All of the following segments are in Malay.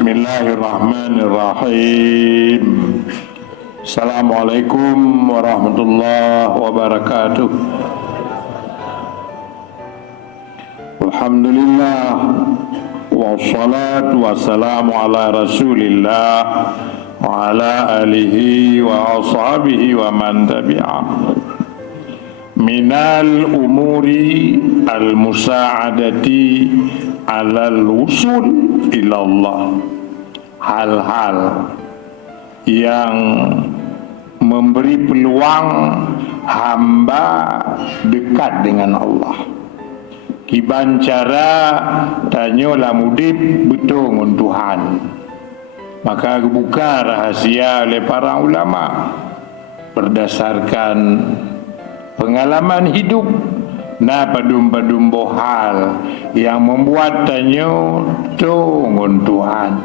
Bismillahirrahmanirrahim. Assalamualaikum warahmatullahi wabarakatuh. Alhamdulillah, wassalatu wassalamu ala rasulillah wa ala alihi wa ashabihi wa man tabi'ah. Minal umuri al-musa'adati alal wusul ilallah, hal-hal yang memberi peluang hamba dekat dengan Allah. Kiban cara tanyalah mudip betul dengan Tuhan. Maka buka rahasia oleh para ulama berdasarkan pengalaman hidup na padum-padum bohal yang membuat tanyo dengan Tuhan,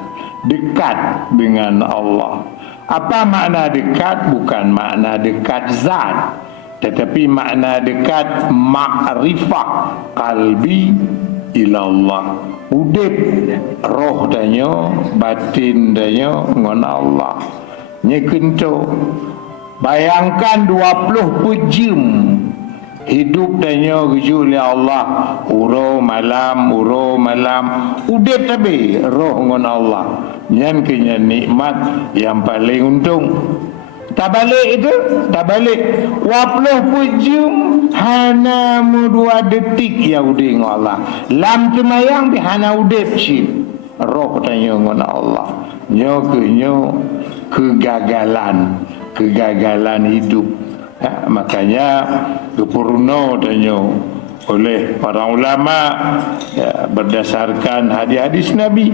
dekat dengan Allah. Apa makna dekat? Bukan makna dekat zat, tetapi makna dekat ma'rifah qalbi ilallah. Udip roh tanyo, batin tanyo dengan Allah. Nyekento bayangkan 20 jam hidup tanyo keju oleh Allah, uro malam udip tapi roh dengan Allah. Nyan kenya nikmat yang paling untung. Tak balik itu, tak balik 20 jam hana mu 2 detik ya udip dengan Allah. Lam semayang di hana udip si roh tanyo dengan Allah. Nyo kegagalan hidup. Makanya kepurno tanyo oleh para ulama berdasarkan hadis-hadis Nabi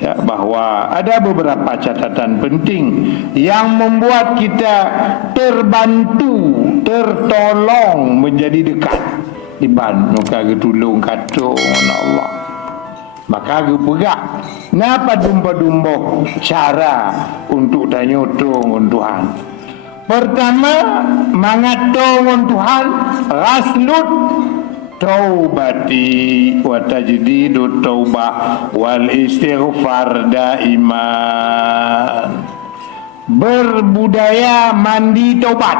bahawa ada beberapa catatan penting yang membuat kita terbantu, tertolong menjadi dekat diban muka getulung kato dengan Allah. Maka gepegak napa dumba-dumba cara untuk tanyo dengan Tuhan. Pertama, mangatong Tuhan raslut taubati wa tajdidu taubah wal istighfar daiman. Berbudaya mandi taubat.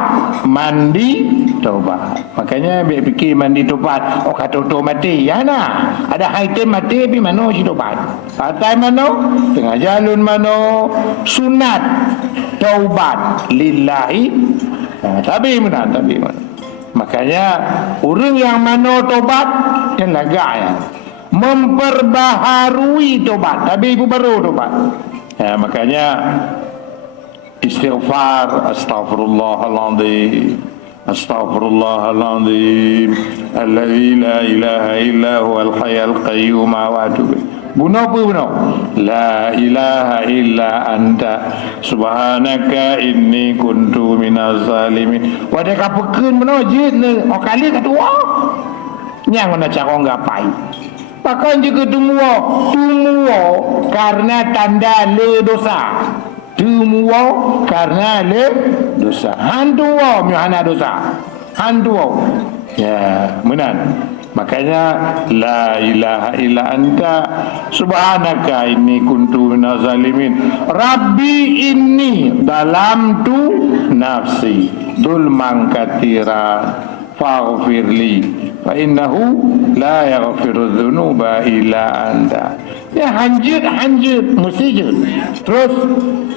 Makanya biar fikir mandi taubat, oh kata tu mati ya nah. Ada item mati tapi mana si taubat. Patai mana? Tengah jalan mana? Sunat taubat lillahi. Tapi mana? Makanya orang yang mana taubat dan lagaknya memperbaharui taubat. Tapi ibu baru taubat. Makanya istighfar, astaghfirullahaladzim, astaghfirullahaladzim, alladzi la ilaha illa huwal hayyul qayyum wa atubu. Bunuh apa bunuh? La ilaha illa anta subhanaka inni kuntu minaz zalimin. Wadah kapekeun bunuh jid ne. Oh kali kata wah. Nyang mana cara ngapai? Pakai juga tumuo karena tanda le dosa. Tumuo karena le dosa. Handuo myana dosa. Handuo. Ya, menan. Makanya la ilaha illa anta subhanaka inni kuntu minaz zalimin. Rabbi inni dalamtu nafsi dzulman katsiran faghfirli fa innahu la yaghfiru dzunuba illa anta. Ya hanjut mesti je. Terus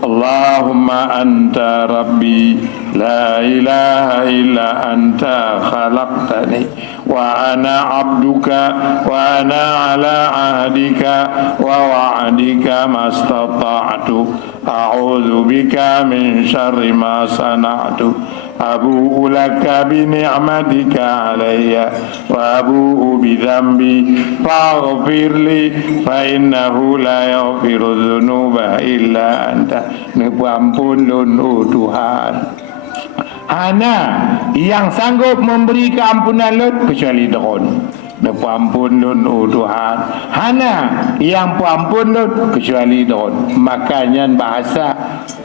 Allahumma anta rabbi la ilaha illa anta khalaqtani wa ana abduka wa ana ala ahdika wa wa'dika mastata'tu a'udzu bika min syarri ma sana'tu abu'u laka bi ni'matika alayya wa abu'u bi dhanbi faghfirli fa innahu la yaghfiru dzunuba illa anta. Ampun lun Tuhan. Hana yang sanggup memberi keampunan lun kecuali Tuhan. Ampun lun Tuhan. Hana yang ampun lun kecuali Tuhan. Makanya bahasa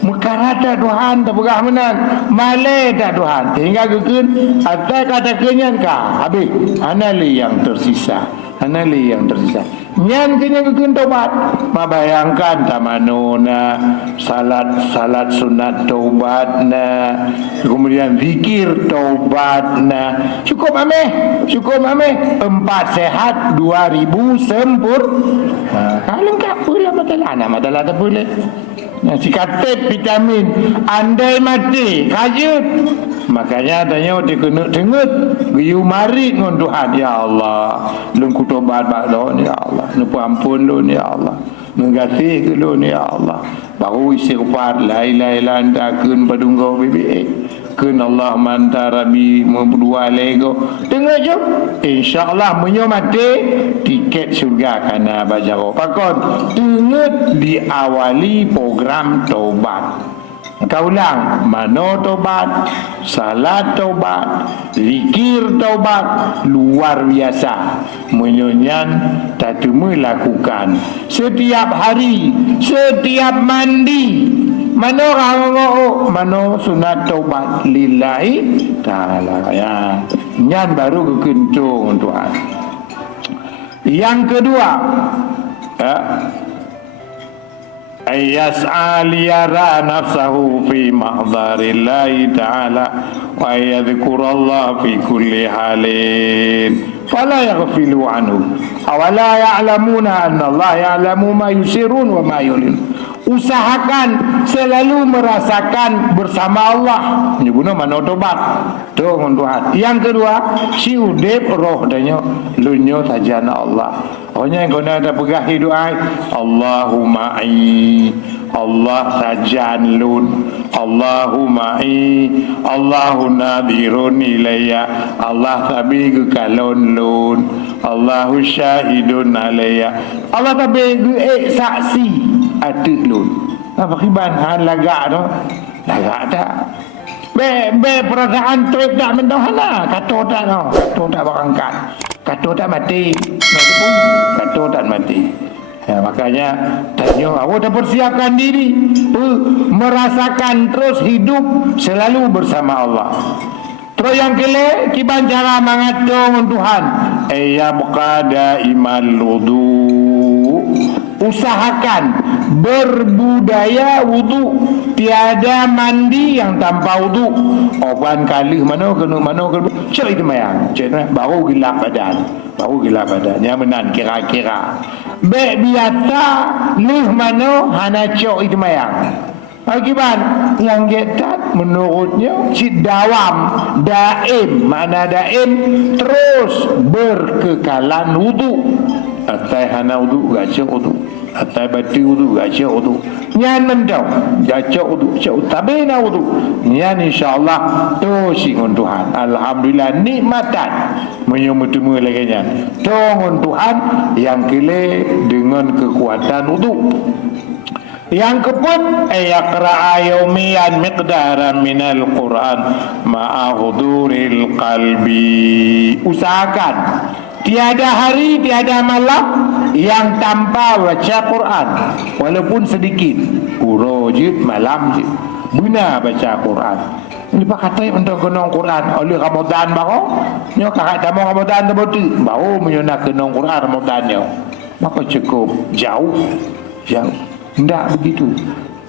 Mekarata Tuhan tak pegah menang. Malai tak Tuhan. Hingga kekin atas kata kenyan ka. Habis. Anali yang tersisa. Anali yang tersisa. Nyan kenya kekin taubat. Mabayangkan tamanona salat sunat taubat na. Kemudian zikir taubat na. Cukup ameh. 4 sehat 2000 sempur. Kalau lengkap pula matalah tak boleh. Sikatet vitamin andai mati kajut. Makanya tanya dia kena dengut giu mari ngon Tuhan. Ya Allah, lengku tobat bak don ya Allah, nupu ampun lun ya Allah, mengasih ke lun ya Allah. Baru istighfar la ilaha illa anta kun padunggo bibi kun Allah manta rabbi mubdua lego. Dengar je insyaallah menyo mati tiket syurga kana bajaro. Pakon dengut diawali program taubat. Kau ulang, mano taubat, salat taubat, zikir taubat, luar biasa. Menyonyan tak cuma lakukan setiap hari, setiap mandi. Mano mano sunat taubat lillahi ta'ala ya. Nyan baru kekencung Tuhan. Yang kedua, ayas'a liyara nafsahu fi mahdharillahi ta'ala wa yadhkurallah fi kulli halin fala yaghfilu anhu awala ya'lamuna anna Allah ya'lamu ma yusirun wa ma yulin. Usahakan selalu merasakan bersama Allah. Ini guna mana tobat dengan Tuhan. Yang kedua, si udip roh danyo lunyo tajana Allah. Ohnya yang guna ada pegah doa Allahumma ai Allah sajan lun Allahumma ai Allahu nadirun ilayya Allah tabi ke kalon lun Allahu syahidun alayya Allah tabi ke saksi adik lun. Apa khiban han lagak tu? Lagak tak. Be perasaan trip tak mendohana. Kata tak no. Kata tak berangkat. Kata tak mati. Nak pun kata tak mati. Ya, makanya tanya awak dah persiapkan diri merasakan terus hidup selalu bersama Allah. Terus yang kele kiban cara mengatung Tuhan. Ya muqada imal wudu. Usahakan berbudaya wudu, tiada mandi yang tanpa wudu. Oban kali mana kena cek itu mayang, cek baru gelap badan, yang menan kira-kira. Be biasa lih mana hana cek itu mayang. Akibat yang getat menurutnya si dawam daim, mana daim terus berkekalan wudu. Atai hana wudu gaca wudu, atai bati wudu gaca wudu. Nyan mendau gaca wudu, tapi na wudu. Nyan insyaallah tu singon Tuhan. Alhamdulillah nikmatan menyumutemu lagi nyan. Tungun Tuhan yang kile dengan kekuatan wudu. Yang keempat yaqra'a yawmiyan miqdaran minal Quran ma'a huduril qalbi. Usahakan tiada hari, tiada malam yang tanpa baca Quran, walaupun sedikit. Urujud malam je guna baca Quran. Ini pak kata untuk kenong Quran oleh Ramadan baru nyo kakak tamu Ramadan terboti baru menyona kenong Quran Ramadan nyo. Maka cukup jauh. Tidak begitu.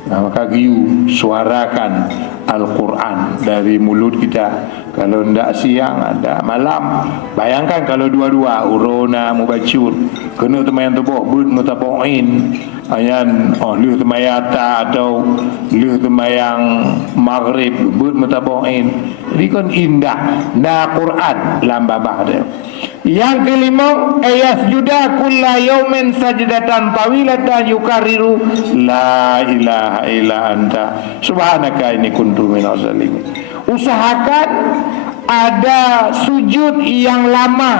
Maka giu suarakan Al-Quran dari mulut kita. Kalau tidak siang ada malam. Bayangkan kalau dua-dua urona mubacur kena temayang tubuh but mutapoin ayan lih temayata atau lih temayang maghrib but mutapoin. Jadi kan indah na Quran lambabah dia. Yang kelima yasjuda kulla yaumin sajdatan tawilatan yukariru la ilaha illa anta subhanaka inni kuntu minaz zalimin. Usahakan ada sujud yang lama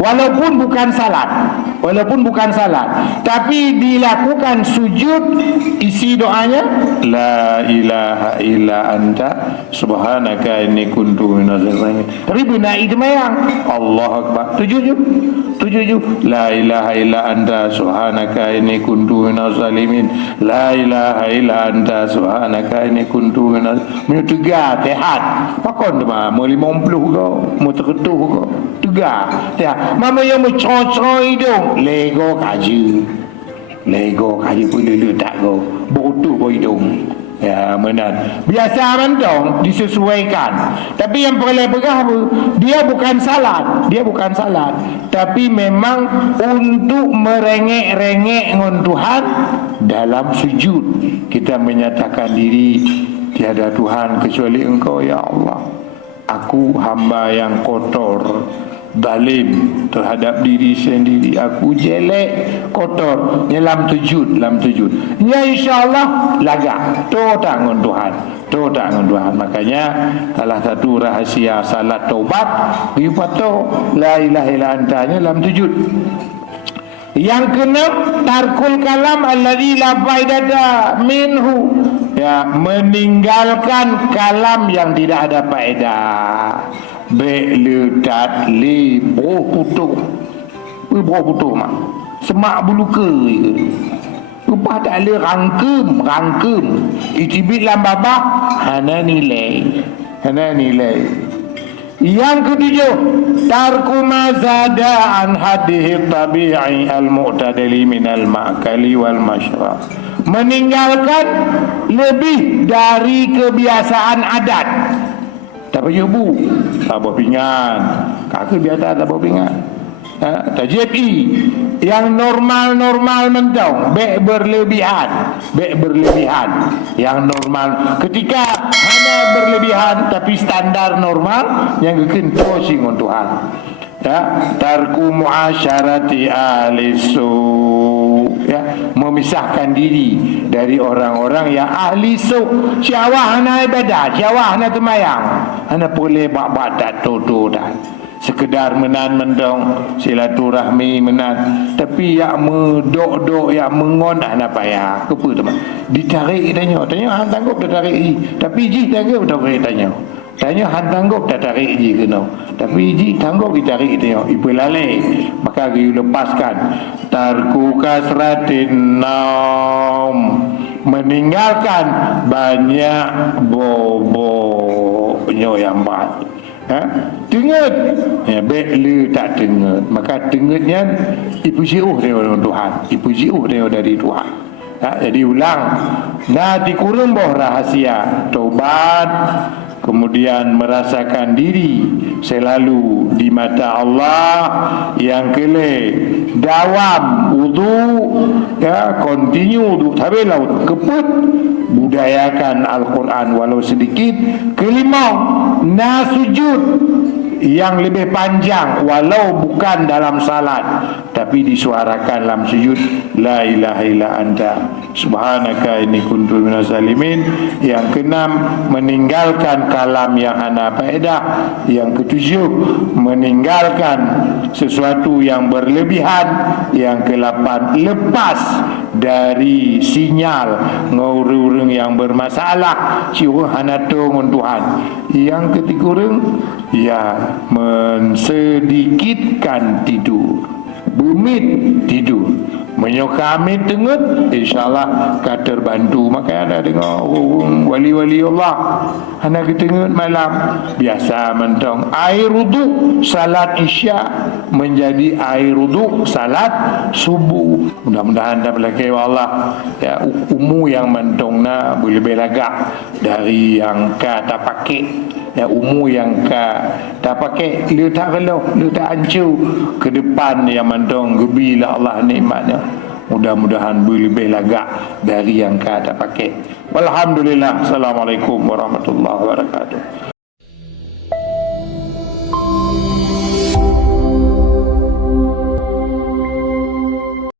walaupun bukan salat. walaupun bukan salat, tapi dilakukan sujud, isi doanya la ilaha illa anta subhanaka inni kuntu minaz zalimin. Tapi benar itu mayang Allah Akbar tujuh la ilaha illa anta subhanaka inni kuntu minaz zalimin, la ilaha illa anta subhanaka inni kuntu minaz menyutiga tehat pakon tu mah mau 50 kau mau terketuh kau tuga tehat mama yang mau cocok hidung lego kaji pun lulu tak kau bodoh kau hidung ya benar biasa mentong disesuaikan. Tapi yang boleh pegang dia bukan salat tapi memang untuk merengek-rengek dengan Tuhan dalam sujud. Kita menyatakan diri tiada Tuhan kecuali Engkau ya Allah, aku hamba yang kotor, zalim terhadap diri sendiri, aku jelek, kotor. Dalam sujud ya insyaAllah lagak tu tangan Tuhan. Makanya salah satu rahsia salat taubat ripato la ilaha illa antanya dalam sujud. Yang keenam, tarkul kalam alladzi la faidata minhu, ya, meninggalkan kalam yang tidak ada faedah. Ledat li boh putuk mak semak buluka ke upah tak ada rangkem itibit lam babah hana nilai. Yang ketujuh, tarku mazada an hadihi tabi'i al-mu'tadili minal ma'kali wal mashrab, meninggalkan lebih dari kebiasaan adat. Tak payah bu, tak bawa pinggan, kakak biasa tak bawa pinggan. Tak JP yang normal mentong, bek berlebihan. Yang normal ketika hanya berlebihan tapi standar normal yang kekento singon Tuhan. Ya, tarku muasyarati ahlisu, ya, memisahkan diri dari orang-orang yang ahli su. Syawah hana ibadah, syawah hana temayang, hana boleh badat todo dah. Sekedar menan mendong silaturahmi menan, tapi yang medok-dok yang mengon hana payah. Kepa teman ditarik tanya han tanggup dah tarik tapi ji tanggup dah tanya han tanggup dah tarik ji kena, tapi ji tanggup ditarik tanya ibu lalai, maka you lepaskan. Tarku kasratin naum, meninggalkan banyak boboknya yang baik. Dengat ya, baik lu tak dengat, maka dengatnya ibu jiuh dari Tuhan. Jadi ulang, nah dikurung boh rahasia taubat, kemudian merasakan diri selalu di mata Allah. Yang dawam wudu, ya, continue wudu, tapi laut keput, budayakan Al-Quran walau sedikit. Kelima, sujud yang lebih panjang walau bukan dalam salat tapi disuarakan dalam sujud la ilaha illa anta subhanaka inni kuntu minaz zalimin. Yang keenam, meninggalkan kalam yang hana faedah. Yang ketujuh, meninggalkan sesuatu yang berlebihan. Yang ke-8, lepas dari sinyal ngurung yang bermasalah, cium hana tungun Tuhan. Yang ketiga, ya, mensedikitkan tidur, bumit tidur, menyokami tengut, insyaAllah kata terbantu. Maka ada dengar wali-wali Allah anak ketengut malam biasa mentong air wudu salat isya menjadi air wudu salat subuh. Mudah-mudahan dah berlaku Allah, ya, umur yang mentongna boleh belagak dari yang tak pakai, ya, umur yang tak pakai, dia tak reloh, dia tak hancur ke depan yang mandong gebilah Allah nikmatnya. Mudah-mudahan boleh lebih lagak dari yang tak pakai. Walhamdulillah. Assalamualaikum warahmatullahi wabarakatuh.